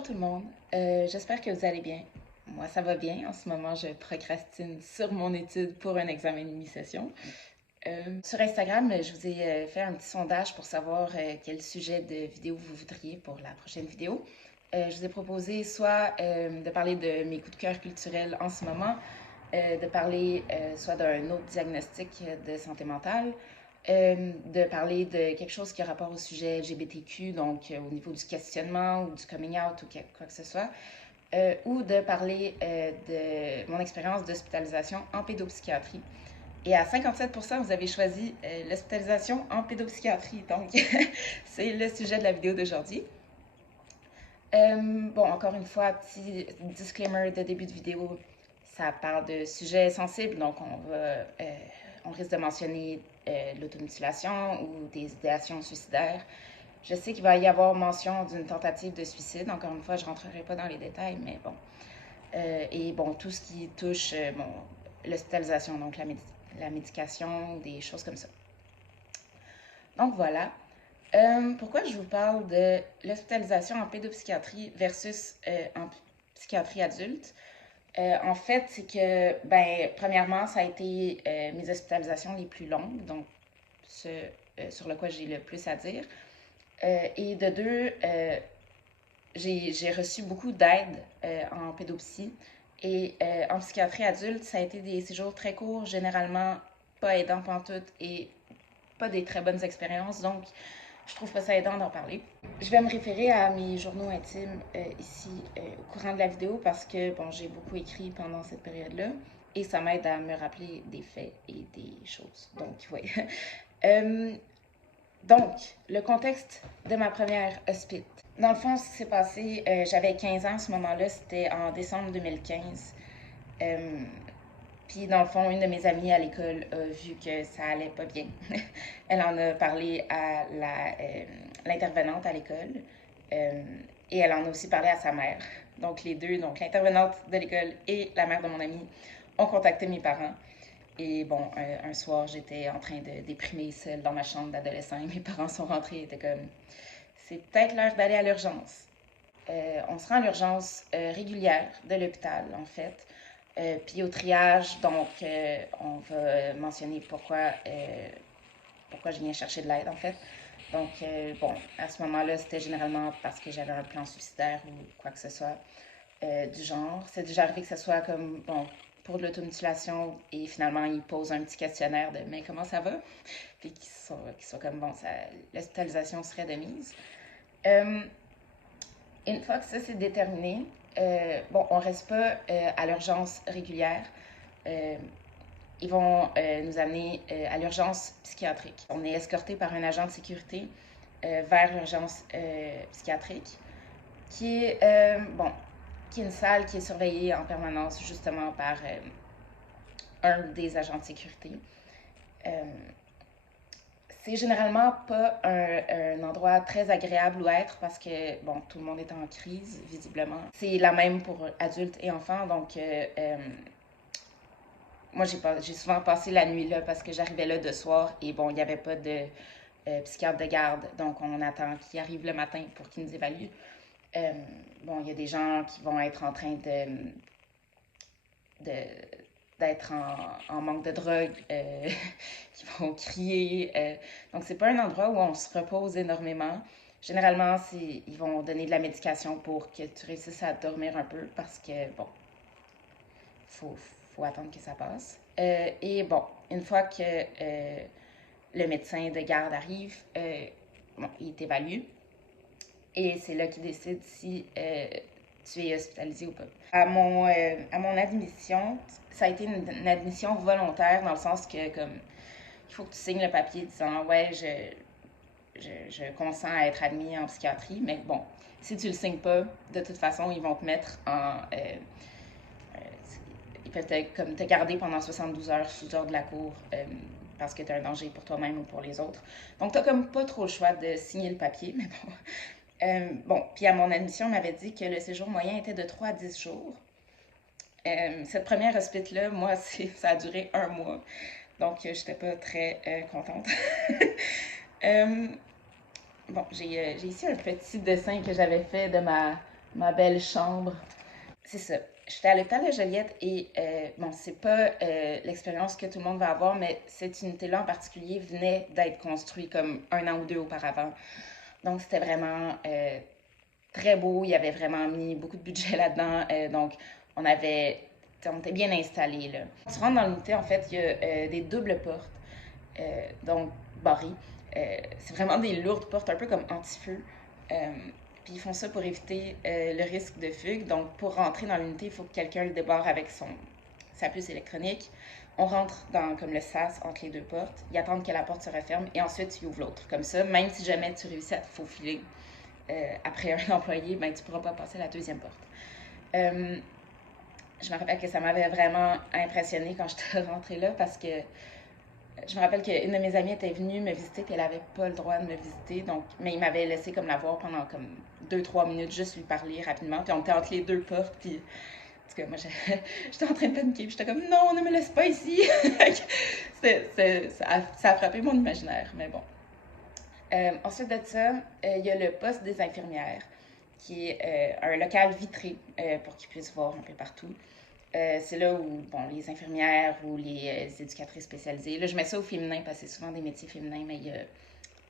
Bonjour tout le monde, j'espère que vous allez bien. Moi, ça va bien. En ce moment, je procrastine sur mon étude pour un examen de mi-session. Sur Instagram, je vous ai fait un petit sondage pour savoir quel sujet de vidéo vous voudriez pour la prochaine vidéo. Je vous ai proposé soit de parler de mes coups de cœur culturels en ce moment, de parler soit d'un autre diagnostic de santé mentale, de parler de quelque chose qui a rapport au sujet LGBTQ, donc au niveau du questionnement ou du coming out ou quoi que ce soit, ou de parler de mon expérience d'hospitalisation en pédopsychiatrie. Et à 57%, vous avez choisi l'hospitalisation en pédopsychiatrie, donc c'est le sujet de la vidéo d'aujourd'hui. Bon, encore une fois, petit disclaimer de début de vidéo, ça parle de sujets sensibles, donc on risque de mentionner l'automutilation ou des idéations suicidaires. Je sais qu'il va y avoir mention d'une tentative de suicide, encore une fois, je ne rentrerai pas dans les détails, mais bon. Et bon, tout ce qui touche bon, l'hospitalisation, donc la médication, des choses comme ça. Donc voilà. Pourquoi je vous parle de l'hospitalisation en pédopsychiatrie versus en psychiatrie adulte? En fait, c'est que, ben, premièrement, ça a été mes hospitalisations les plus longues, donc ce sur le quoi j'ai le plus à dire. Et de deux, j'ai reçu beaucoup d'aide en pédopsie. Et en psychiatrie adulte, ça a été des séjours très courts, généralement pas aidants pantoute et pas des très bonnes expériences. Donc, je trouve pas ça aidant d'en parler. Je vais me référer à mes journaux intimes ici au courant de la vidéo parce que bon, j'ai beaucoup écrit pendant cette période-là et ça m'aide à me rappeler des faits et des choses. Donc, oui. Donc, le contexte de ma première hospite. Dans le fond, ce qui s'est passé, j'avais 15 ans à ce moment-là, c'était en décembre 2015. Puis, dans le fond, une de mes amies à l'école a vu que ça allait pas bien. Elle en a parlé à l'intervenante à l'école et elle en a aussi parlé à sa mère. Donc, les deux, donc l'intervenante de l'école et la mère de mon amie, ont contacté mes parents. Et bon, un soir, j'étais en train de déprimer seule dans ma chambre d'adolescent et mes parents sont rentrés et étaient comme c'est peut-être l'heure d'aller à l'urgence. On se rend à l'urgence régulière de l'hôpital, en fait. Puis au triage, donc, on va mentionner pourquoi je viens chercher de l'aide, en fait. Donc, bon, à ce moment-là, c'était généralement parce que j'avais un plan suicidaire ou quoi que ce soit du genre. C'est déjà arrivé que ce soit comme, bon, pour de l'automutilation et finalement, ils posent un petit questionnaire de mais comment ça va? Puis qu'ils soient comme, bon, l'hospitalisation serait de mise. Une fois que ça c'est déterminé, bon, on reste pas à l'urgence régulière. Euh, Ils vont nous amener à l'urgence psychiatrique. On est escorté par un agent de sécurité vers l'urgence psychiatrique, qui est, bon, qui est une salle qui est surveillée en permanence justement par un des agents de sécurité. C'est généralement pas un endroit très agréable où être parce que, bon, tout le monde est en crise, visiblement. C'est la même pour adultes et enfants, donc moi, j'ai souvent passé la nuit là parce que j'arrivais là de soir et bon, il n'y avait pas de psychiatre de garde, donc on attend qu'il arrive le matin pour qu'il nous évalue. Bon, il y a des gens qui vont être en train de d'être en manque de drogue, qui vont crier. Donc, c'est pas un endroit où on se repose énormément. Généralement, ils vont donner de la médication pour que tu réussisses à dormir un peu parce que, bon, faut, faut attendre que ça passe. Et bon, une fois que le médecin de garde arrive, bon, il t'évalue et c'est là qu'il décide si tu es hospitalisé ou pas. À mon admission, ça a été une admission volontaire dans le sens que comme il faut que tu signes le papier disant ouais je consens à être admis en psychiatrie, mais bon, si tu le signes pas, de toute façon, ils vont te mettre ils peuvent comme te garder pendant 72 heures sous ordre de la cour parce que tu as un danger pour toi-même ou pour les autres. Donc, tu n'as comme pas trop le choix de signer le papier, mais bon. Bon, puis à mon admission, on m'avait dit que le séjour moyen était de 3 à 10 jours. Cette première hospite-là, moi, ça a duré un mois. Donc, je n'étais pas très contente. Bon, j'ai ici un petit dessin que j'avais fait de ma ma belle chambre. C'est ça. J'étais à l'hôpital de Joliette et, bon, c'est pas l'expérience que tout le monde va avoir, mais cette unité-là en particulier venait d'être construite comme 1 an ou 2 auparavant. Donc, c'était vraiment très beau. Il y avait vraiment mis beaucoup de budget là-dedans. Donc, on avait, on était bien installés, là. Quand tu rentres dans l'unité, en fait, il y a des doubles portes, donc barrées. C'est vraiment des lourdes portes, un peu comme anti-feu. Puis ils font ça pour éviter le risque de fugue. Donc, pour rentrer dans l'unité, il faut que quelqu'un le débarre avec sa puce électronique. On rentre dans comme le sas entre les deux portes. Ils attendent que la porte se referme et ensuite tu ouvres l'autre. Comme ça, même si jamais tu réussis à te faufiler après un employé, ben, tu ne pourras pas passer à la deuxième porte. Je me rappelle que ça m'avait vraiment impressionnée quand j'étais rentrée là parce que je me rappelle qu'une de mes amies était venue me visiter puis elle avait pas le droit de me visiter. Donc, mais il m'avait laissé comme la voir pendant comme 2-3 minutes, juste lui parler rapidement. Puis on était entre les deux portes. Puis, en tout cas, moi, j'étais en train de paniquer. Puis j'étais comme, non, ne me laisse pas ici. Ça a frappé mon imaginaire, mais bon. Ensuite de ça, il y a le poste des infirmières, qui est un local vitré pour qu'ils puissent voir un peu partout. C'est là où, bon, les infirmières ou les éducatrices spécialisées, là, je mets ça au féminin parce que c'est souvent des métiers féminins, mais il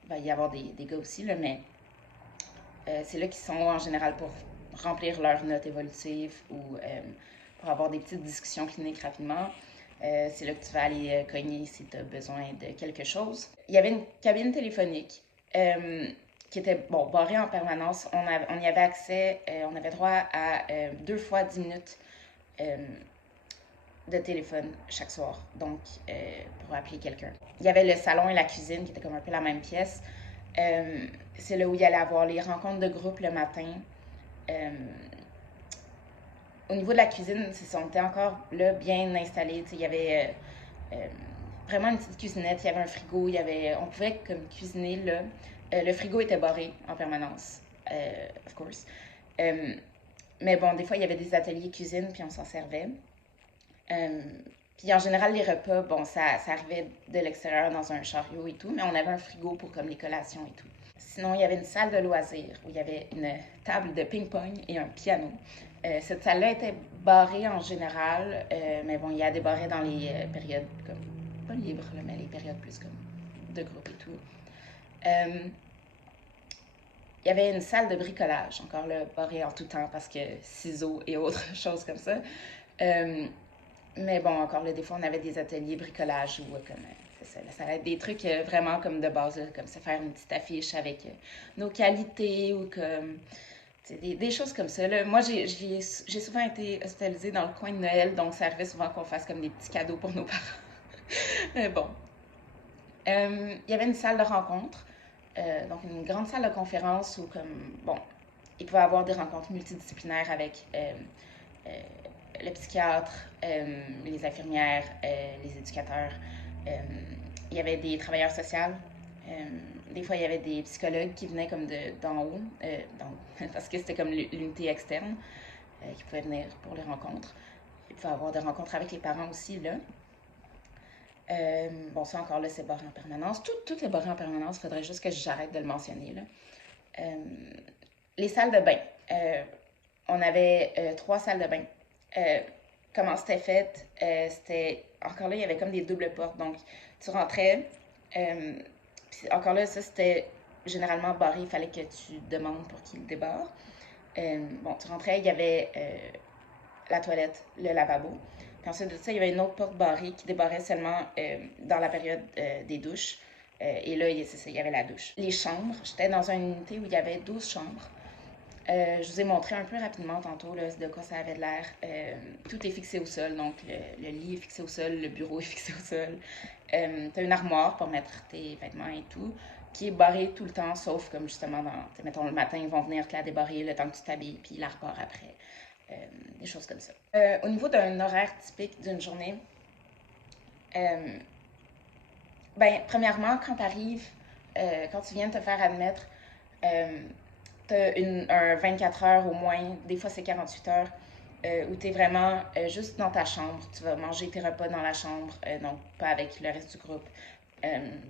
va y avoir des gars aussi, là, mais c'est là qu'ils sont en général pour remplir leurs notes évolutives ou pour avoir des petites discussions cliniques rapidement. C'est là que tu vas aller cogner si tu as besoin de quelque chose. Il y avait une cabine téléphonique qui était, bon, barrée en permanence. On y avait accès, on avait droit à 2 fois 10 minutes de téléphone chaque soir, donc pour appeler quelqu'un. Il y avait le salon et la cuisine qui étaient comme un peu la même pièce. C'est là où il y allait avoir les rencontres de groupe le matin. Au niveau de la cuisine, on était encore là bien installé. Il y avait vraiment une petite cuisinette, il y avait un frigo, on pouvait comme cuisiner là. Le frigo était barré en permanence, of course. Mais bon, des fois, il y avait des ateliers cuisine, puis on s'en servait. Puis en général, les repas, bon, ça arrivait de l'extérieur dans un chariot et tout, mais on avait un frigo pour comme les collations et tout. Sinon, il y avait une salle de loisirs où il y avait une table de ping-pong et un piano. Cette salle-là était barrée en général, mais bon, il y a des barrés dans les périodes comme, pas libres, là, mais les périodes plus comme de groupe et tout. Il y avait une salle de bricolage, encore là, barrée en tout temps parce que ciseaux et autres choses comme ça. Mais bon, encore là, des fois, on avait des ateliers bricolage ou comme, c'est ça, là, ça va être des trucs vraiment comme de base, là, comme se faire une petite affiche avec nos qualités ou comme, des choses comme ça. Là. Moi, j'ai souvent été hospitalisée dans le coin de Noël, donc ça arrivait souvent qu'on fasse comme des petits cadeaux pour nos parents. Mais bon. Il y avait une salle de rencontre, donc une grande salle de conférence où, comme, bon, il pouvait y avoir des rencontres multidisciplinaires avec le psychiatre, les infirmières, les éducateurs. Il y avait des travailleurs sociaux. Des fois, il y avait des psychologues qui venaient comme d'en haut, parce que c'était comme l'unité externe qui pouvait venir pour les rencontres. Il pouvait y avoir des rencontres avec les parents aussi, là. Bon, ça encore là, c'est barré en permanence. Toutes les barrées en permanence, il faudrait juste que j'arrête de le mentionner, là. Les salles de bain. On avait 3 salles de bain. Comment c'était fait? C'était, encore là, il y avait comme des doubles portes. Donc, tu rentrais, puis encore là, ça, c'était généralement barré. Il fallait que tu demandes pour qu'il le débarre. Bon, tu rentrais, il y avait la toilette, le lavabo. Puis ensuite de ça, il y avait une autre porte barrée qui débarrait seulement dans la période des douches. Et là, c'est ça, il y avait la douche. Les chambres, j'étais dans une unité où il y avait 12 chambres. Je vous ai montré un peu rapidement tantôt là, de quoi ça avait de l'air. Tout est fixé au sol, donc le lit est fixé au sol, le bureau est fixé au sol. T'as une armoire pour mettre tes vêtements et tout, qui est barrée tout le temps, sauf comme justement mettons le matin, ils vont venir te la débarrer le temps que tu t'habilles, puis la repart après. Des choses comme ça. Au niveau d'un horaire typique d'une journée, ben, premièrement, quand tu arrives, quand tu viens de te faire admettre, tu as un 24 heures au moins, des fois c'est 48 heures, où tu es vraiment juste dans ta chambre. Tu vas manger tes repas dans la chambre, donc pas avec le reste du groupe.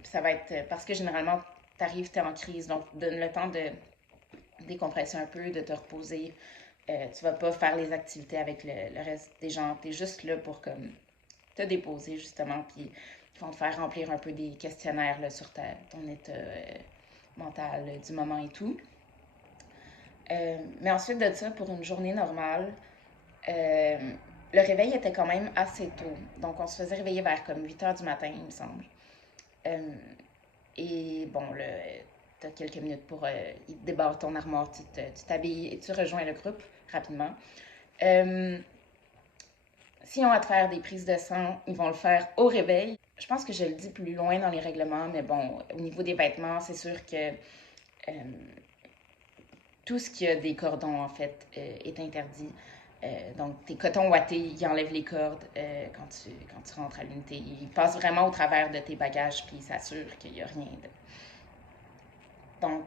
Ça va être parce que généralement, tu arrives, tu es en crise, donc donne le temps décompresser un peu, de te reposer. Tu vas pas faire les activités avec le reste des gens. Tu es juste là pour comme te déposer, justement, puis ils vont te faire remplir un peu des questionnaires là, sur ton état mental du moment et tout. Mais ensuite de ça, pour une journée normale, euh, le réveil était quand même assez tôt. Donc, on se faisait réveiller vers comme 8 heures du matin, il me semble. Euh, et bon, là, tu as quelques minutes pour débarrer ton armoire, tu t'habilles et tu rejoins le groupe rapidement. Euh, Si on va te faire des prises de sang, ils vont le faire au réveil. Je pense que je le dis plus loin dans les règlements, mais bon, au niveau des vêtements, c'est sûr que tout ce qui a des cordons, en fait, est interdit. Donc, tes cotons ouatés, ils enlèvent les cordes quand tu rentres à l'unité. Ils passent vraiment au travers de tes bagages, puis ils s'assurent qu'il n'y a rien de... Donc,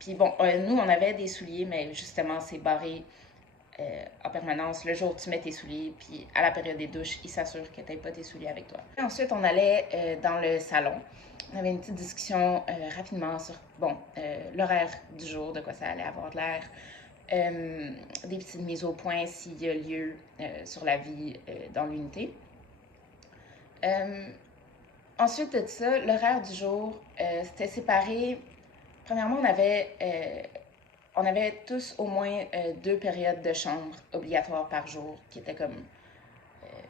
puis bon, nous, on avait des souliers, mais justement, c'est barré en permanence. Le jour où tu mets tes souliers, puis à la période des douches, ils s'assurent que tu n'as pas tes souliers avec toi. Et ensuite, on allait dans le salon. On avait une petite discussion rapidement sur, bon, l'horaire du jour, de quoi ça allait avoir de l'air, des petites mises au point s'il y a lieu sur la vie dans l'unité. Ensuite de ça, l'horaire du jour, c'était séparé. Premièrement, on avait tous au moins 2 périodes de chambre obligatoires par jour, qui étaient comme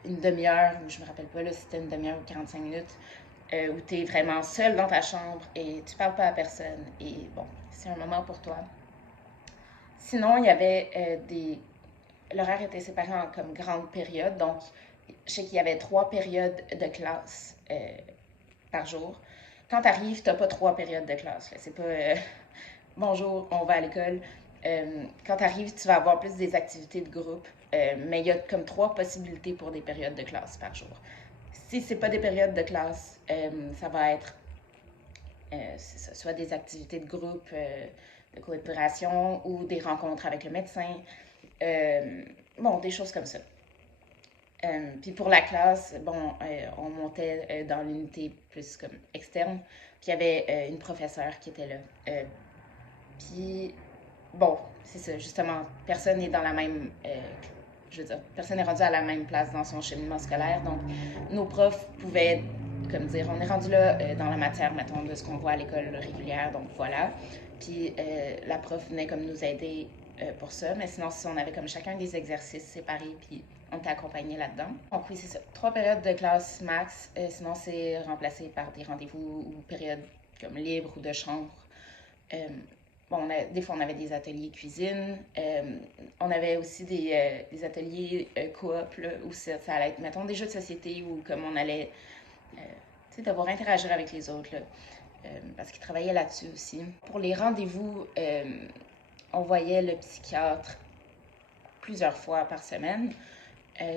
une demi-heure, ou je me rappelle pas là, si c'était une demi-heure ou 45 minutes, où tu es vraiment seul dans ta chambre et tu parles pas à personne. Et bon, c'est un moment pour toi. Sinon, il y avait l'horaire était séparé en comme grandes périodes, donc je sais qu'il y avait 3 périodes de classe par jour. Quand tu arrives, tu n'as pas 3 périodes de classe. C'est pas bonjour, on va à l'école. Quand tu arrives, tu vas avoir plus des activités de groupe, mais il y a comme 3 possibilités pour des périodes de classe par jour. Si c'est pas des périodes de classe, ça va être ça, soit des activités de groupe, de coopération ou des rencontres avec le médecin. Bon, des choses comme ça. Puis pour la classe, bon, on montait dans l'unité plus comme externe. Puis il y avait une professeure qui était là. Puis bon, c'est ça, justement, personne n'est dans la même, je veux dire, personne n'est rendu à la même place dans son cheminement scolaire. Donc, nos profs pouvaient, comme dire, on est rendu là dans la matière, mettons, de ce qu'on voit à l'école régulière, donc voilà. Puis la prof venait comme nous aider pour ça, mais sinon, on avait comme chacun des exercices séparés, puis on était accompagnés là-dedans. Donc oui, c'est ça, 3 périodes de classe max, sinon c'est remplacé par des rendez-vous ou périodes comme libres ou de chambre. Bon, des fois, on avait des ateliers cuisine. On avait aussi des ateliers coop, là, où ça allait être, mettons, des jeux de société où comme on allait, devoir interagir avec les autres, là, parce qu'ils travaillaient là-dessus aussi. Pour les rendez-vous, on voyait le psychiatre plusieurs fois par semaine.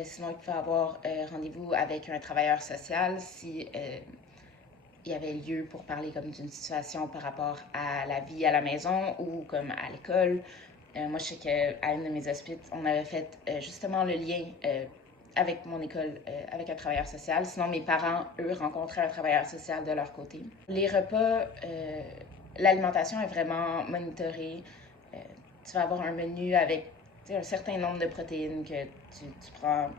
Sinon, il pouvait avoir rendez-vous avec un travailleur social si il y avait lieu pour parler comme d'une situation par rapport à la vie à la maison ou comme à l'école. Moi, je sais qu'à une de mes hospices, on avait fait justement le lien avec mon école, avec un travailleur social. Sinon, mes parents, eux, rencontraient un travailleur social de leur côté. Les repas, l'alimentation est vraiment monitorée. Euh, Tu vas avoir un menu avec un certain nombre de protéines que tu prends.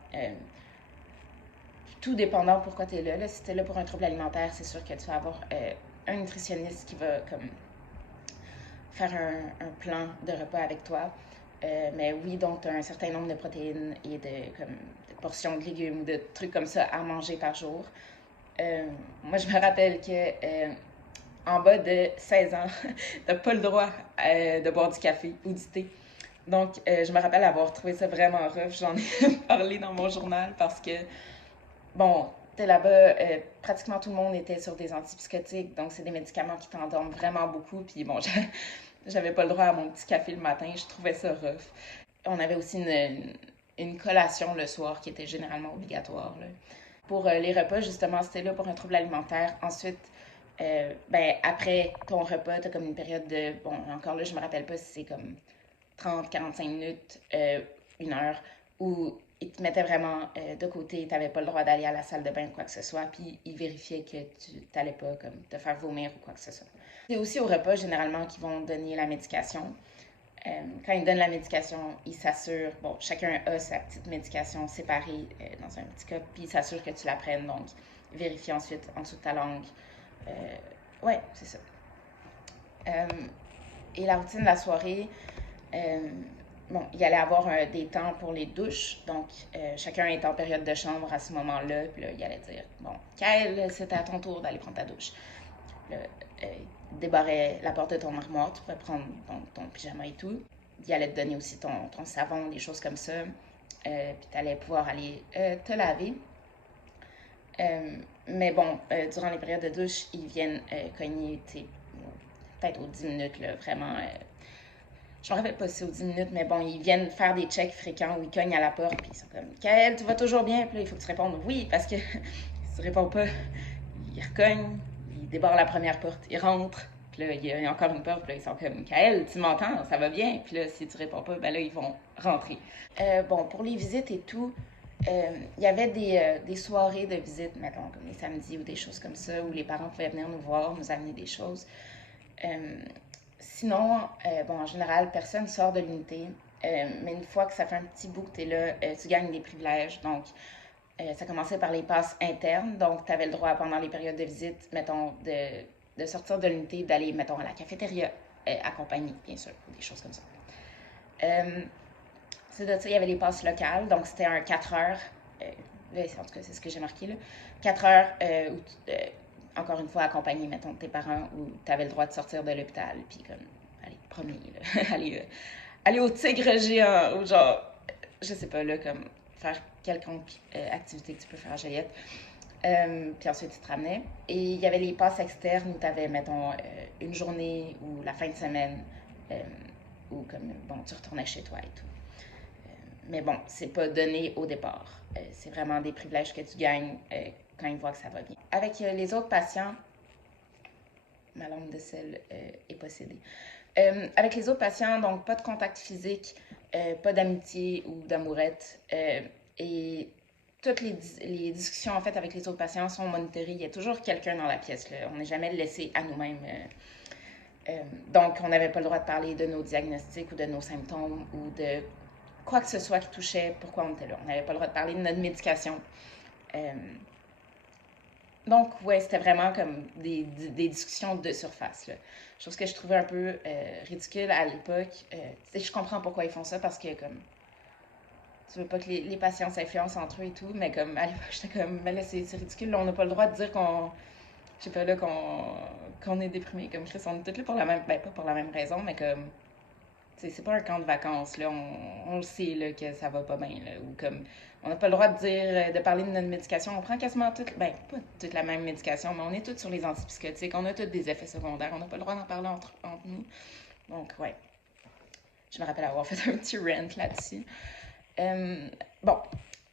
Tout dépendant pourquoi tu es là. Si tu es là pour un trouble alimentaire, c'est sûr que tu vas avoir un nutritionniste qui va comme faire un plan de repas avec toi. Mais oui, donc tu as un certain nombre de protéines et de portions de légumes ou de trucs comme ça à manger par jour. Moi, je me rappelle que en bas de 16 ans, t'as pas le droit de boire du café ou du thé. Donc, je me rappelle avoir trouvé ça vraiment rough. J'en ai parlé dans mon journal parce que bon, là-bas, pratiquement tout le monde était sur des antipsychotiques, donc c'est des médicaments qui t'endorment vraiment beaucoup. Puis bon, j'avais pas le droit à mon petit café le matin, je trouvais ça rough. On avait aussi une collation le soir qui était généralement obligatoire, là. Pour les repas, justement, c'était là pour un trouble alimentaire. Ensuite, ben, après ton repas, t'as comme une période de... Bon, encore là, je me rappelle pas si c'est comme 30, 45 minutes, 1 heure, où ils te mettaient vraiment de côté, tu n'avais pas le droit d'aller à la salle de bain ou quoi que ce soit, puis ils vérifiaient que tu n'allais pas comme, te faire vomir ou quoi que ce soit. C'est aussi au repas, généralement, qu'ils vont donner la médication. Quand ils donnent la médication, ils s'assurent, bon, chacun a sa petite médication séparée dans un petit cup, puis ils s'assurent que tu la prennes, donc vérifie ensuite en dessous de ta langue. Ouais, c'est ça. Et la routine de la soirée, bon, il y allait avoir des temps pour les douches, donc chacun est en période de chambre à ce moment-là, puis là, il allait dire, bon, Kaël, c'est à ton tour d'aller prendre ta douche. Là, il débarrait la porte de ton armoire, tu pouvais prendre ton pyjama et tout. Il allait te donner aussi ton savon, des choses comme ça, puis tu allais pouvoir aller te laver. Mais bon, durant les périodes de douche, ils viennent cogner, peut-être aux 10 minutes, là, vraiment. Je me rappelle pas si c'est aux 10 minutes, mais bon, ils viennent faire des checks fréquents où ils cognent à la porte, puis ils sont comme Kaël, tu vas toujours bien? Puis là, il faut que tu répondes oui, parce que si tu réponds pas, ils recognent, ils débarrent la première porte, ils rentrent, puis là, il y a encore une porte, puis là, ils sont comme Kaël, tu m'entends? Ça va bien? Puis là, si tu réponds pas, ben là, ils vont rentrer. Bon, pour les visites et tout, il y avait des soirées de visite, mettons, comme les samedis ou des choses comme ça, où les parents pouvaient venir nous voir, nous amener des choses. Sinon, bon, en général, personne sort de l'unité, mais une fois que ça fait un petit bout que tu es là, tu gagnes des privilèges. Donc, ça commençait par les passes internes, donc tu avais le droit pendant les périodes de visite, mettons, de sortir de l'unité, d'aller, mettons, à la cafétéria, accompagné, bien sûr, ou des choses comme ça. C'est de ça, il y avait les passes locales, donc c'était un 4 heures, en tout cas, c'est ce que j'ai marqué là, 4 heures où encore une fois, accompagné, mettons, de tes parents, où tu avais le droit de sortir de l'hôpital, puis comme, allez, promis, là, aller au tigre géant, ou genre, je sais pas, là, comme, faire quelconque activité que tu peux faire à Joliette. Puis ensuite, tu te ramenais. Et il y avait les passes externes où tu avais, mettons, une journée ou la fin de semaine, où, comme, bon, tu retournais chez toi et tout. Mais bon, c'est pas donné au départ. C'est vraiment des privilèges que tu gagnes quand ils voient que ça va bien. Avec les autres patients, ma langue de sel est possédée. Avec les autres patients, donc pas de contact physique, pas d'amitié ou d'amourette. Et toutes les discussions en fait avec les autres patients sont monitorées. Il y a toujours quelqu'un dans la pièce. Là. On n'est jamais laissé à nous-mêmes. Donc, on n'avait pas le droit de parler de nos diagnostics ou de nos symptômes ou de quoi que ce soit qui touchait pourquoi on était là. On n'avait pas le droit de parler de notre médication. Donc, ouais, c'était vraiment comme des discussions de surface. Là. Chose que je trouvais un peu ridicule à l'époque. Je comprends pourquoi ils font ça parce que, comme, tu veux pas que les patients s'influencent entre eux et tout, mais comme, à l'époque, j'étais comme, mais là, c'est ridicule. Là, on n'a pas le droit de dire qu'on, je sais pas, là, qu'on est déprimé. Comme Chris, on est tous là pour la même, ben, pas pour la même raison, mais comme, c'est pas un camp de vacances, là. On le sait, là, que ça va pas bien, là. Ou comme, on n'a pas le droit de dire, de parler de notre médication. On prend quasiment toute, ben, pas toute la même médication, mais on est tous sur les antipsychotiques. On a tous des effets secondaires. On n'a pas le droit d'en parler entre nous. Donc, ouais. Je me rappelle avoir fait un petit rant là-dessus. Bon.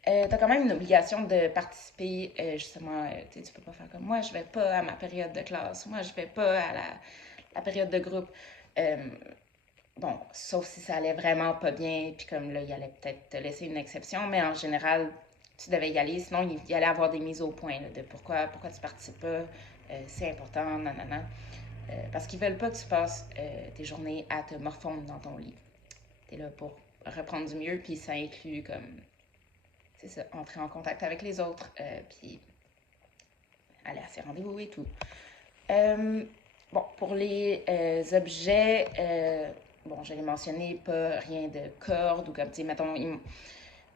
T'as quand même une obligation de participer, justement, tu peux pas faire comme moi, je vais pas à ma période de classe, moi je vais pas à la période de groupe. Bon, sauf si ça allait vraiment pas bien, puis comme là, il allait peut-être te laisser une exception, mais en général, tu devais y aller, sinon il allait avoir des mises au point là, de pourquoi tu participes pas, c'est important, nanana. Parce qu'ils veulent pas que tu passes tes journées à te morfondre dans ton lit. T'es là pour reprendre du mieux, puis ça inclut comme, c'est ça, entrer en contact avec les autres, puis aller à ses rendez-vous et tout. Bon, pour les objets, bon, je l'ai mentionné, pas rien de corde ou comme, tu sais, mettons,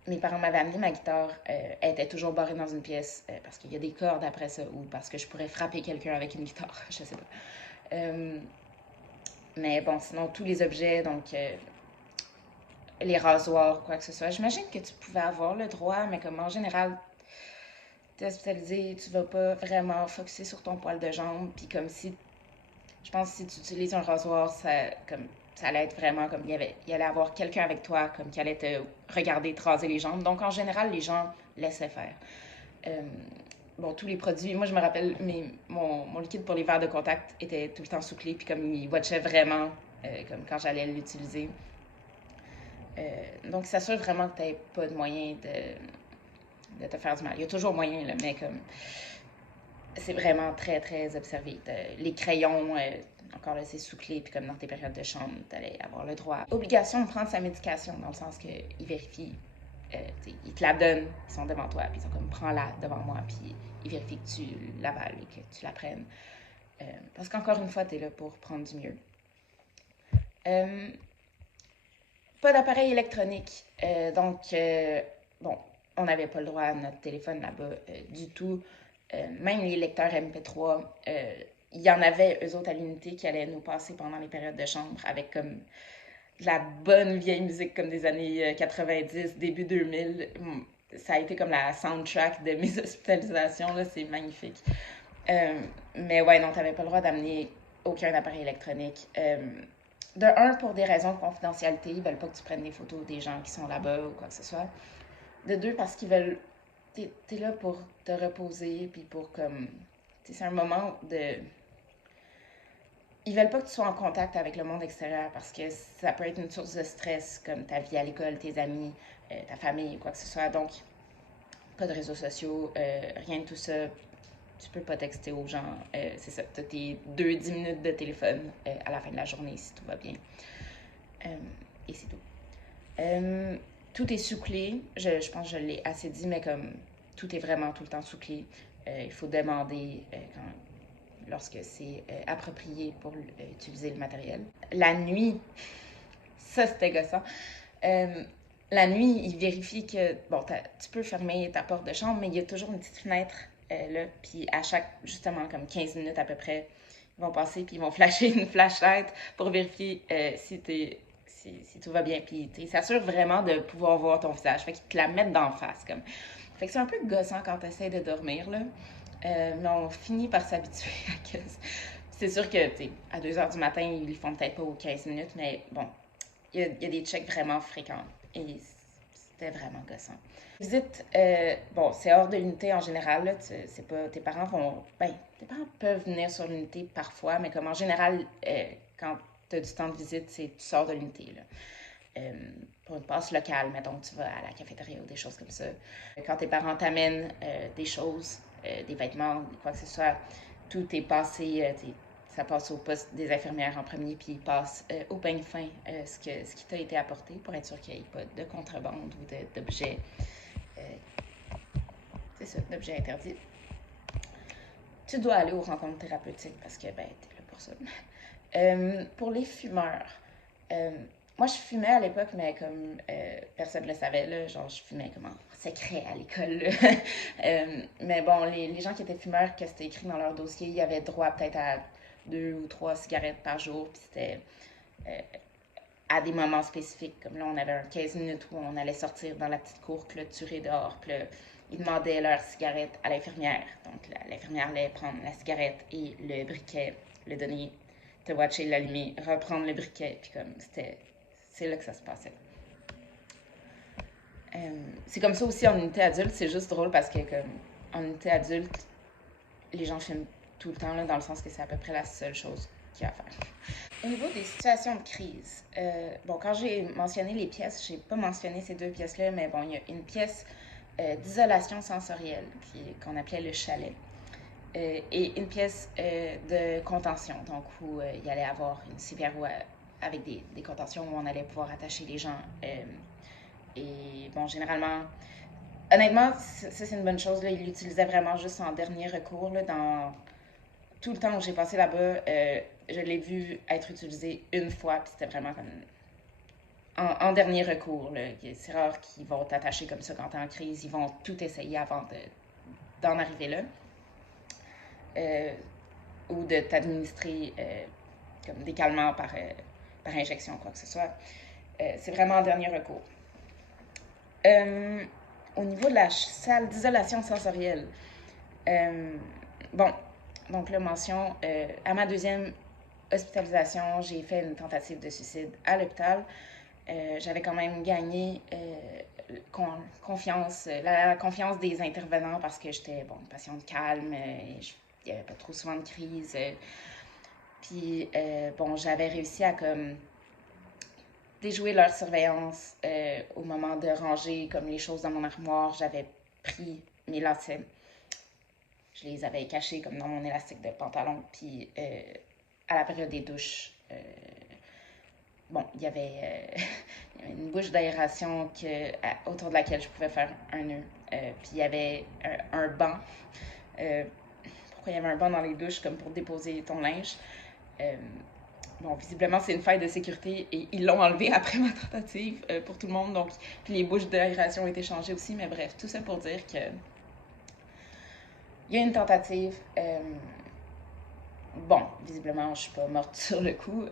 mes parents m'avaient amené ma guitare, elle était toujours barrée dans une pièce parce qu'il y a des cordes après ça ou parce que je pourrais frapper quelqu'un avec une guitare, je sais pas. Mais bon, sinon, tous les objets, donc les rasoirs, quoi que ce soit, j'imagine que tu pouvais avoir le droit, mais comme en général, t'es hospitalisé, tu vas pas vraiment focusser sur ton poil de jambe, puis comme si je pense que si tu utilises un rasoir, ça allait être vraiment comme il allait avoir quelqu'un avec toi comme qui allait te regarder te raser les jambes. Donc en général, les gens laissaient faire. Bon, tous les produits, moi je me rappelle, mon liquide pour les verres de contact était tout le temps sous clé, puis comme il watchait vraiment comme quand j'allais l'utiliser. Donc, il s'assure vraiment que tu n'aies pas de moyen de te faire du mal. Il y a toujours moyen, là, mais comme c'est vraiment très, très observé. Les crayons, encore là, c'est sous-clé, puis comme dans tes périodes de chambre, tu allais avoir le droit. Obligation de prendre sa médication, dans le sens qu'ils vérifient, ils te la donnent, ils sont devant toi, puis ils sont comme, prends-la devant moi, puis ils vérifient que tu l'avales et que tu la prennes. Parce qu'encore une fois, tu es là pour prendre du mieux. Pas d'appareil électronique. Donc, bon, on n'avait pas le droit à notre téléphone là-bas du tout. Même les lecteurs MP3, il y en avait, eux autres, à l'unité qui allaient nous passer pendant les périodes de chambre avec comme de la bonne vieille musique comme des années 90, début 2000. Ça a été comme la soundtrack de mes hospitalisations, là, c'est magnifique. Mais ouais, non, t'avais pas le droit d'amener aucun appareil électronique. De un, pour des raisons de confidentialité, ils veulent pas que tu prennes des photos des gens qui sont là-bas ou quoi que ce soit. De deux, parce qu'ils veulent... T'es là pour te reposer, puis pour comme... C'est un moment de... Ils veulent pas que tu sois en contact avec le monde extérieur parce que ça peut être une source de stress, comme ta vie à l'école, tes amis, ta famille, quoi que ce soit. Donc, pas de réseaux sociaux, rien de tout ça. Tu peux pas texter aux gens. C'est ça, t'as tes 10 minutes de téléphone à la fin de la journée si tout va bien. Et c'est tout. Tout est sous-clé. Je pense que je l'ai assez dit, mais comme tout est vraiment tout le temps sous-clé. Il faut demander lorsque c'est approprié pour utiliser le matériel. La nuit, ça c'était gossant. La nuit, il vérifie que, bon, tu peux fermer ta porte de chambre, mais il y a toujours une petite fenêtre là, puis à chaque, justement, comme 15 minutes à peu près, ils vont passer, puis ils vont flasher une flashlight pour vérifier si tout va bien, puis ils s'assurent vraiment de pouvoir voir ton visage, fait qu'ils te la mettent d'en face, comme. Fait que c'est un peu gossant quand tu essaies de dormir, là, mais on finit par s'habituer à que... C'est sûr que, tu sais, à 2 heures du matin, ils le font peut-être pas aux 15 minutes, mais bon, il y a des checks vraiment fréquents. Et c'était vraiment gossant. Visite, bon, c'est hors de l'unité en général. Là, c'est pas, tes parents vont. Ben, tes parents peuvent venir sur l'unité parfois, mais comme en général, quand tu as du temps de visite, tu sors de l'unité. Là. Pour une passe locale, mettons que tu vas à la cafétéria ou des choses comme ça. Quand tes parents t'amènent des choses, des vêtements, quoi que ce soit, tout est passé, ça passe au poste des infirmières en premier, puis ils passent au peigne fin ce qui t'a été apporté pour être sûr qu'il n'y ait pas de contrebande ou d'objets, c'est ça, d'objets interdits. Tu dois aller aux rencontres thérapeutiques parce que, ben, t'es là pour ça. Pour les fumeurs, moi, je fumais à l'époque, mais comme personne ne le savait, là, genre, je fumais comme en secret à l'école. Mais bon, les gens qui étaient fumeurs, que c'était écrit dans leur dossier, ils avaient droit peut-être à 2 ou 3 cigarettes par jour, puis c'était à des moments spécifiques. Comme là, on avait un 15 minutes où on allait sortir dans la petite cour clôturée dehors, puis là, ils demandaient leur cigarette à l'infirmière. Donc, l'infirmière allait prendre la cigarette et le briquet, le donner, te watcher, l'allumer, reprendre le briquet, puis comme, c'est là que ça se passait. C'est comme ça aussi en unité adulte, c'est juste drôle parce que comme en unité adulte, les gens filment tout le temps, là, dans le sens que c'est à peu près la seule chose qu'il y a à faire. Au niveau des situations de crise, bon, quand j'ai mentionné les pièces, j'ai pas mentionné ces 2 pièces-là, mais bon, il y a une pièce d'isolation sensorielle qu'on appelait le chalet. Et une pièce de contention, donc où il y allait avoir une civière avec des contentions où on allait pouvoir attacher les gens. Et bon, généralement, honnêtement, ça c'est une bonne chose. Là, ils l'utilisaient vraiment juste en dernier recours. Là, dans tout le temps où j'ai passé là-bas, je l'ai vu être utilisé une fois, puis c'était vraiment comme en dernier recours. C'est rare qu'ils vont t'attacher comme ça quand t'es en crise. Ils vont tout essayer avant d'en arriver là. Ou de t'administrer comme des calmants par injection, quoi que ce soit. C'est vraiment en dernier recours. Au niveau de la salle d'isolation sensorielle, bon, donc là, mention, à ma 2e hospitalisation, j'ai fait une tentative de suicide à l'hôpital. J'avais quand même gagné la confiance des intervenants parce que j'étais, bon, une patiente calme, il n'y avait pas trop souvent de crise. Puis, bon, j'avais réussi à comme déjoué leur surveillance au moment de ranger comme les choses dans mon armoire. J'avais pris mes lacets. Je les avais cachés comme dans mon élastique de pantalon. Puis à la période des douches, bon, il y avait une bouche d'aération autour de laquelle je pouvais faire un nœud. Puis il y avait un banc. Pourquoi il y avait un banc dans les douches comme pour déposer ton linge? Bon, visiblement, c'est une faille de sécurité et ils l'ont enlevé après ma tentative pour tout le monde. Donc, puis les bouches d'aération ont été changées aussi. Mais bref, tout ça pour dire que il y a une tentative. Bon, visiblement, je suis pas morte sur le coup.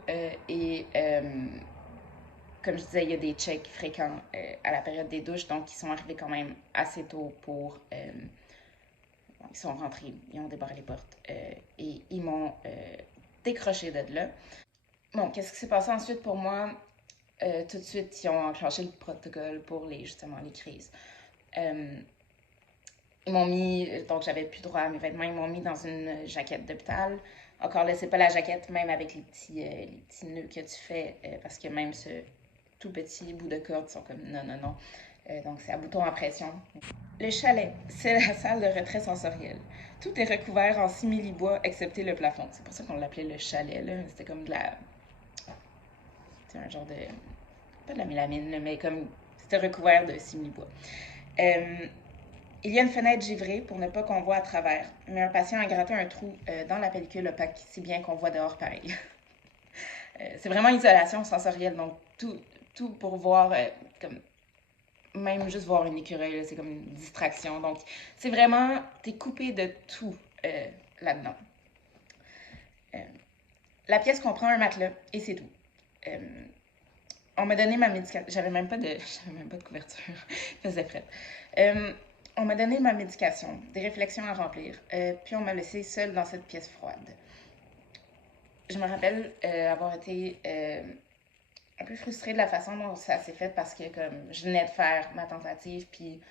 Comme je disais, il y a des checks fréquents à la période des douches. Donc, ils sont arrivés quand même assez tôt pour... bon, ils sont rentrés, ils ont débarré les portes et ils m'ont décroché de là. Bon, qu'est-ce qui s'est passé ensuite pour moi? Tout de suite, ils ont enclenché le protocole pour justement les crises. Ils m'ont mis, donc j'avais plus droit à mes vêtements, ils m'ont mis dans une jaquette d'hôpital. Encore là, c'est pas la jaquette, même avec les petits nœuds que tu fais, parce que même ce tout petit bout de corde sont comme non, non, non. Donc c'est à bouton à pression. Le chalet, c'est la salle de retrait sensoriel. Tout est recouvert en simili-bois, excepté le plafond. C'est pour ça qu'on l'appelait le chalet, là. C'était comme de la... C'est un genre de... Pas de la mélamine, là, mais comme... C'était recouvert de simili-bois. Il y a une fenêtre givrée pour ne pas qu'on voit à travers, mais un patient a gratté un trou dans la pellicule opaque, si bien qu'on voit dehors pareil. C'est vraiment isolation sensorielle, donc tout pour voir, comme même juste voir une écureuil, c'est comme une distraction. Donc, c'est vraiment, t'es coupé de tout là-dedans. La pièce comprend un matelas et c'est tout. On m'a donné ma médication. J'avais même pas de couverture. Il faisait frais. On m'a donné ma médication, des réflexions à remplir, puis on m'a laissée seule dans cette pièce froide. Je me rappelle avoir été un peu frustrée de la façon dont ça s'est fait parce que comme je venais de faire ma tentative, puis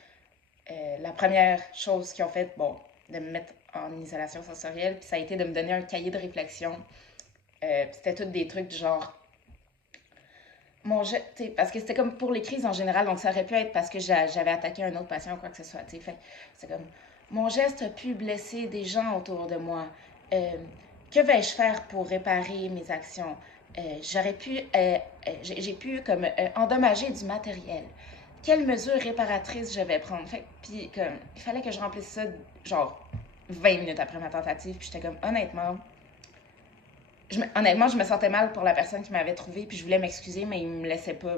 la première chose qu'ils ont fait, bon, de me mettre en isolation sensorielle, puis ça a été de me donner un cahier de réflexion. C'était tout des trucs du genre mon geste, parce que c'était comme pour les crises en général, donc ça aurait pu être parce que j'avais attaqué un autre patient ou quoi que ce soit, fait c'est comme, mon geste a pu blesser des gens autour de moi, que vais-je faire pour réparer mes actions, j'ai pu comme endommager du matériel, quelles mesures réparatrices je vais prendre, puis comme, il fallait que je remplisse ça, genre, 20 minutes après ma tentative, puis j'étais comme, honnêtement, je me sentais mal pour la personne qui m'avait trouvé, puis je voulais m'excuser, mais il me laissait pas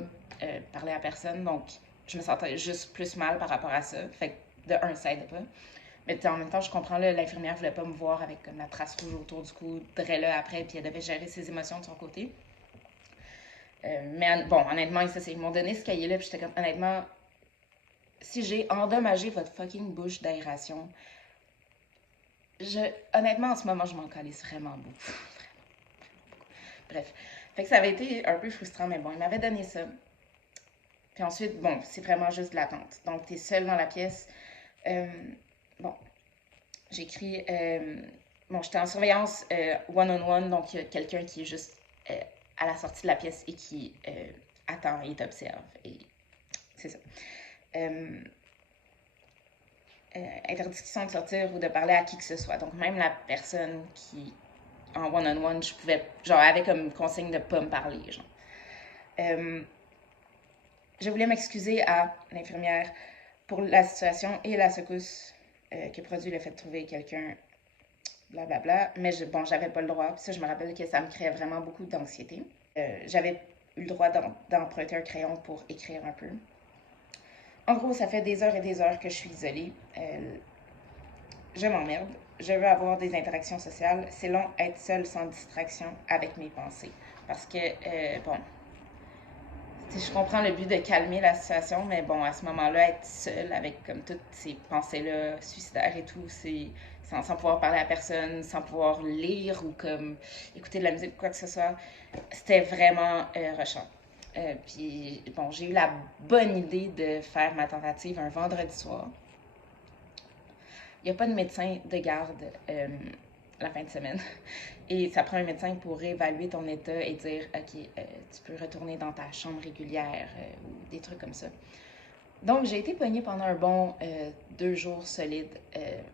parler à personne, donc je me sentais juste plus mal par rapport à ça. Fait que de un, ça aide pas. Mais en même temps, je comprends, là, l'infirmière voulait pas me voir avec comme la trace rouge autour du cou, là après, puis elle devait gérer ses émotions de son côté. Mais bon, honnêtement, ils m'ont donné ce cahier-là, puis j'étais comme, honnêtement, si j'ai endommagé votre fucking bouche d'aération, honnêtement, en ce moment, je m'en calisse vraiment beaucoup. Bref. Fait que ça avait été un peu frustrant, mais bon, il m'avait donné ça. Puis ensuite, bon, c'est vraiment juste de l'attente. Donc, t'es seule dans la pièce. Bon, j'écris... bon, j'étais en surveillance one-on-one, donc il y a quelqu'un qui est juste à la sortie de la pièce et qui attend et t'observe. Et c'est ça. Interdiction de sortir ou de parler à qui que ce soit. Donc, même la personne qui... en one-on-one, je pouvais, genre, avec comme consigne de pas me parler, genre. Je voulais m'excuser à l'infirmière pour la situation et la secousse que produit le fait de trouver quelqu'un, blablabla, mais bon, j'avais pas le droit, puis ça, je me rappelle que ça me créait vraiment beaucoup d'anxiété. J'avais eu le droit d'emprunter un crayon pour écrire un peu. En gros, ça fait des heures et des heures que je suis isolée. Je m'emmerde. Je veux avoir des interactions sociales. C'est long être seule sans distraction avec mes pensées. Parce que, bon, je comprends le but de calmer la situation, mais bon, à ce moment-là, être seule avec comme toutes ces pensées-là suicidaires et tout, c'est sans pouvoir parler à personne, sans pouvoir lire ou comme écouter de la musique ou quoi que ce soit, c'était vraiment rushant. Puis, bon, j'ai eu la bonne idée de faire ma tentative un vendredi soir. Il n'y a pas de médecin de garde la fin de semaine. Et ça prend un médecin pour évaluer ton état et dire, OK, tu peux retourner dans ta chambre régulière ou des trucs comme ça. Donc, j'ai été poignée pendant un bon 2 jours solides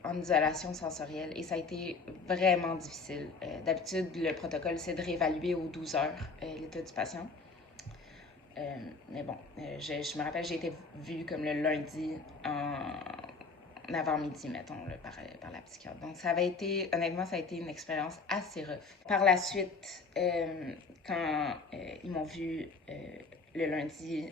en isolation sensorielle et ça a été vraiment difficile. D'habitude, le protocole, c'est de réévaluer aux 12 heures l'état du patient. Mais bon, je me rappelle, j'ai été vue comme le lundi en avant-midi, mettons, là, par la psychiatre. Donc, ça avait été, honnêtement, ça a été une expérience assez rough. Par la suite, quand ils m'ont vue le lundi,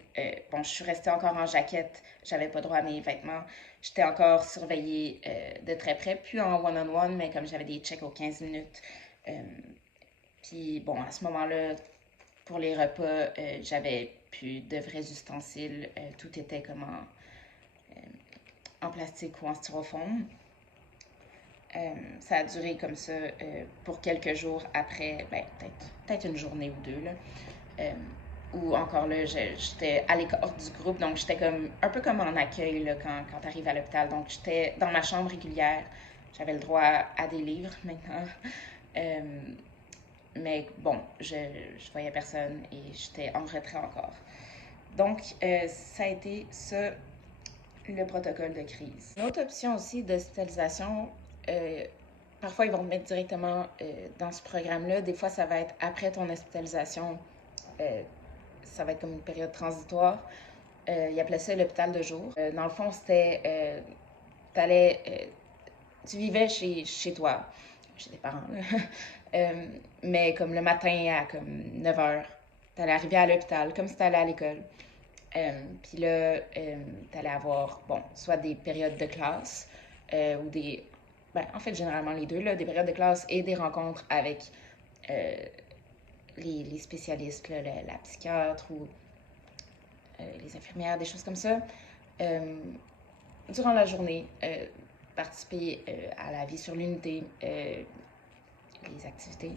bon, je suis restée encore en jaquette, j'avais pas droit à mes vêtements, j'étais encore surveillée de très près, puis en one-on-one, mais comme j'avais des checks aux 15 minutes. Puis bon, à ce moment-là, pour les repas, j'avais plus de vrais ustensiles, tout était comme en plastique ou en styrofoam. Ça a duré comme ça pour quelques jours après, ben, peut-être une journée ou deux, là. Ou encore là, j'étais à l'écart du groupe, donc j'étais comme un peu comme en accueil là, quand tu arrives à l'hôpital. Donc j'étais dans ma chambre régulière, j'avais le droit à des livres maintenant. Mais bon, je voyais personne et j'étais en retrait encore. Donc, ça a été ça, le protocole de crise. Une autre option aussi d'hospitalisation, parfois ils vont te mettre directement dans ce programme-là. Des fois, ça va être après ton hospitalisation, ça va être comme une période transitoire. Ils appelaient ça l'hôpital de jour. Dans le fond, c'était, tu vivais chez toi, chez tes parents, mais comme le matin à comme 9 h, t'allais arriver à l'hôpital, comme si t'allais à l'école. Puis là, t'allais avoir, bon, soit des périodes de classe ou des... Ben, en fait, généralement les deux, là, des périodes de classe et des rencontres avec les spécialistes, là, la psychiatre ou les infirmières, des choses comme ça. Durant la journée, participer à la vie sur l'unité, les activités.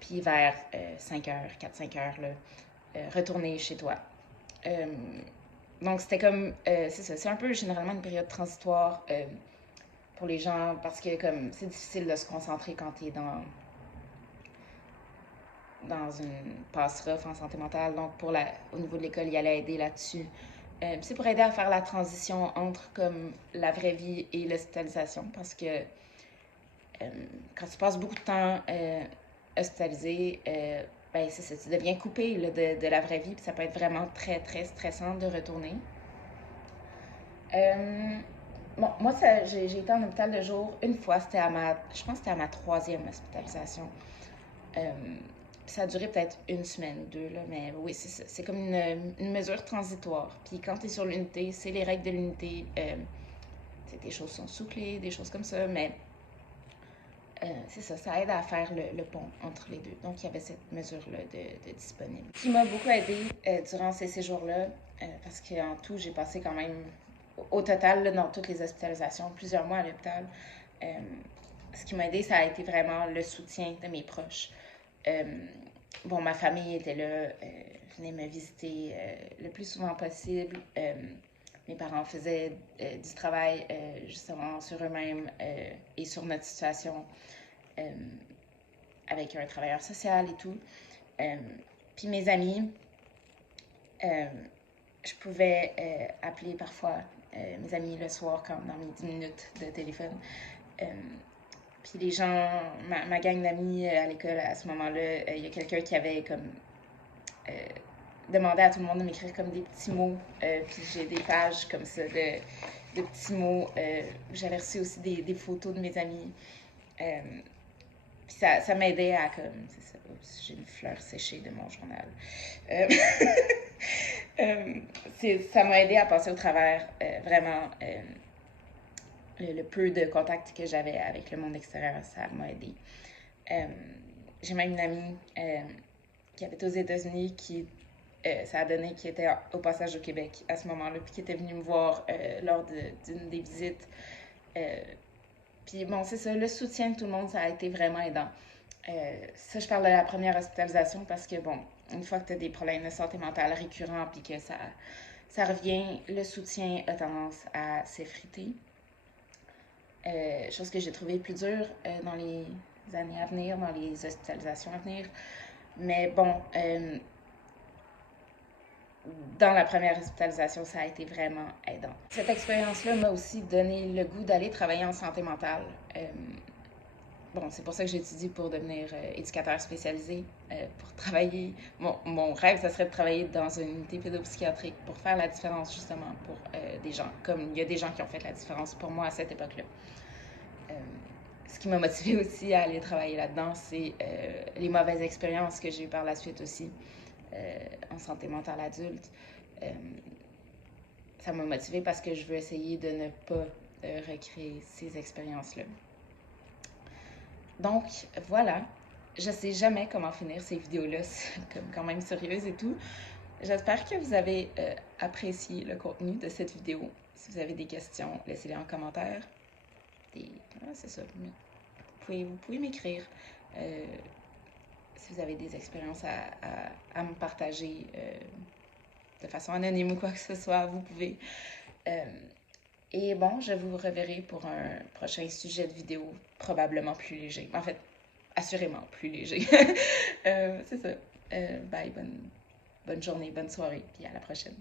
Puis vers 5 heures, 4-5 heures, là, retourner chez toi. Donc, c'était comme, c'est ça, c'est un peu généralement une période transitoire pour les gens parce que comme c'est difficile de se concentrer quand tu es dans une passe rough en santé mentale. Donc, au niveau de l'école, il allait aider là-dessus. C'est pour aider à faire la transition entre comme la vraie vie et l'hospitalisation parce que quand tu passes beaucoup de temps hospitalisé, ben c'est ça, tu deviens coupé là, de la vraie vie, puis ça peut être vraiment très, très stressant de retourner. Bon, moi, j'ai été en hôpital de jour une fois, je pense que c'était à ma 3e hospitalisation. Ça a duré peut-être une semaine ou deux, là, mais oui, c'est ça. C'est comme une mesure transitoire. Puis quand tu es sur l'unité, c'est les règles de l'unité. Des choses sont sous clé, des choses comme ça, mais c'est ça, ça aide à faire le pont entre les deux. Donc, il y avait cette mesure-là de disponible. Qui m'a beaucoup aidé durant ces séjours-là, parce qu'en tout, j'ai passé quand même, au total, là, dans toutes les hospitalisations, plusieurs mois à l'hôpital. Ce qui m'a aidé, ça a été vraiment le soutien de mes proches. Bon, ma famille était là, venait me visiter le plus souvent possible. Mes parents faisaient du travail justement sur eux-mêmes et sur notre situation avec un travailleur social et tout. Puis mes amis, je pouvais appeler parfois mes amis le soir quand dans mes 10 minutes de téléphone. Puis les gens, ma gang d'amis à l'école à ce moment-là, il y a quelqu'un qui avait comme demandé à tout le monde de m'écrire comme des petits mots. Puis j'ai des pages comme ça de petits mots. J'avais reçu aussi des photos de mes amis. Puis ça m'aidait à comme, c'est ça, oups, j'ai une fleur séchée de mon journal. Ça m'a aidé à passer au travers vraiment le peu de contact que j'avais avec le monde extérieur, ça m'a aidé. J'ai même une amie qui habite aux États-Unis qui, ça a donné, qui était au passage au Québec à ce moment-là, puis qui était venue me voir lors d'une des visites. Puis bon, c'est ça, le soutien de tout le monde, ça a été vraiment aidant. Ça, je parle de la première hospitalisation parce que, bon, une fois que tu as des problèmes de santé mentale récurrents puis que ça revient, le soutien a tendance à s'effriter. chose que j'ai trouvé plus dure dans les années à venir, dans les hospitalisations à venir. Mais bon, dans la première hospitalisation, ça a été vraiment aidant. Cette expérience-là m'a aussi donné le goût d'aller travailler en santé mentale. Bon, c'est pour ça que j'étudie pour devenir éducateur spécialisé, pour travailler. Mon rêve, ça serait de travailler dans une unité pédopsychiatrique pour faire la différence, justement, pour des gens. Comme il y a des gens qui ont fait la différence pour moi à cette époque-là. Ce qui m'a motivée aussi à aller travailler là-dedans, c'est les mauvaises expériences que j'ai eues par la suite aussi en santé mentale adulte. Ça m'a motivée parce que je veux essayer de ne pas recréer ces expériences-là. Donc, voilà. Je sais jamais comment finir ces vidéos-là, c'est quand même sérieuse et tout. J'espère que vous avez apprécié le contenu de cette vidéo. Si vous avez des questions, laissez-les en commentaire. C'est ça. Vous pouvez m'écrire. Si vous avez des expériences à me partager de façon anonyme ou quoi que ce soit, vous pouvez. Et bon, je vous reverrai pour un prochain sujet de vidéo, probablement plus léger. En fait, assurément plus léger. C'est ça. Bye, bonne journée, bonne soirée, puis à la prochaine.